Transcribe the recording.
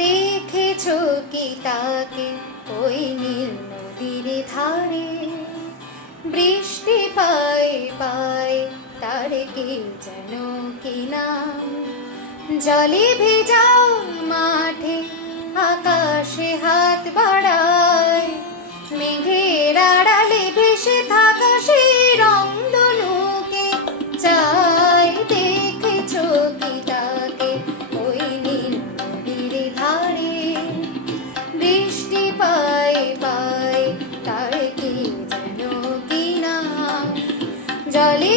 দেখেছো কি তাকে ওই নীল নদীর ধারে, বৃষ্টি পায় পায় তার কি যেন কি নাম, জলে ভেজা মাঠে আকাশে হাত বাড়ায়, মেঘের আড়ালে ভেসে থাকা সেই রংধনুকে চাই। দেখেছো কি তাকে ওই নীল নদীর ধারে, বৃষ্টি পায় পায় তার কি যেন কি নাম, জলে